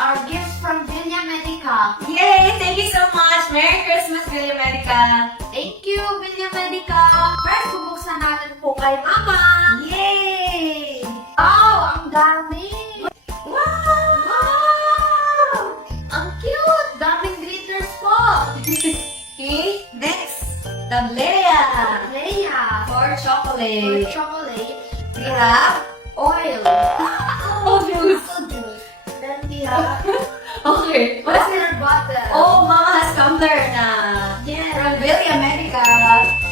our gifts from Villa Medica. Yay! Thank you so much! Merry Christmas, Villa Medica! Thank you, Villa Medica. First, bubuksan natin po kay Mama. Yay! Wow, ang dami. Wow! Ang cute. Daming glitters po. Okay, next, Tablea Leia. for For chocolate. chocolate. We have Oil. oh, juice. Apple juice. Then we have Okay, what's water bottle. Oh, Mama has tumbler na. Yeah. From Villa Medica.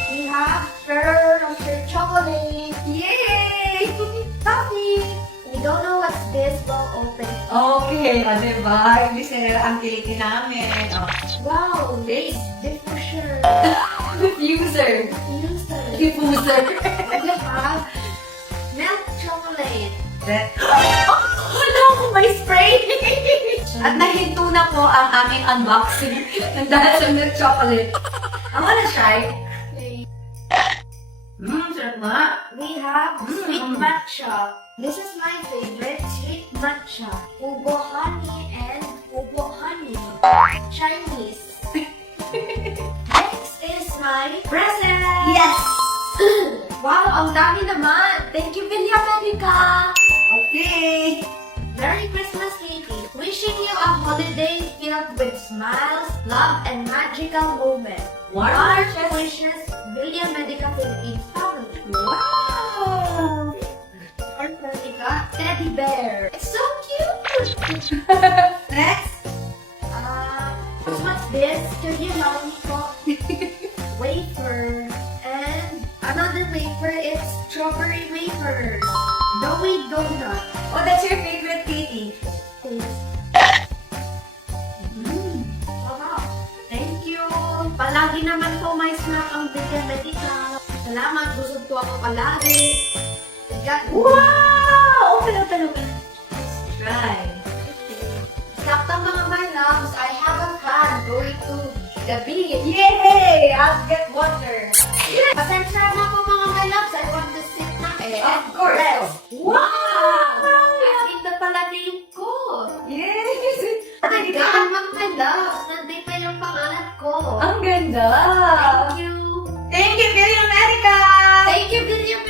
We have Ferrero chocolate. Yay! Toffee! We don't know what's this. We'll open. Okay, o diba? Hindi sila ang kiliti namin. Oh. Wow, this diffuser. Diffuser. Diffuser. Diffuser. We have milk chocolate. Wala ko may spray! At nahinto na po ang aming unboxing ng dahil sa milk chocolate. I wanna try. Sarap nga. We have sweet matcha. This is my favorite, sweet matcha. Ubo honey and ubo honey. Chinese. Next is my present. Yes! Wow, ang dami naman. Thank you, Villa Medica. Okay! Merry Christmas, Katie. Wishing you a holiday filled with smiles, love, and magical moments. Warm wishes, Villa Medica Philippines family. Wow! Or Medica teddy bear. It's so cute. Next! What's this? Studio lollipop wafer. And another wafer is strawberry wafer. Doughy donut. Oh, that's your favorite, Katie. Wow. Thank you. Palagi naman po may snack ang Villa Medica. Salamat. Busog po ako palagi. Wow! Open, open, open. Let's try. Sakta mga my loves, I have a plan going to the beach. Yay! I'll get water. Pasensya na po mga my loves, I want to sit na Of course. rest. Wow! Ganda pala name ko. Yes! Talaga, mga my loves, nandito yung pangalan ko. Ang ganda! Thank you. Thank you, Villa Medica! Thank you, William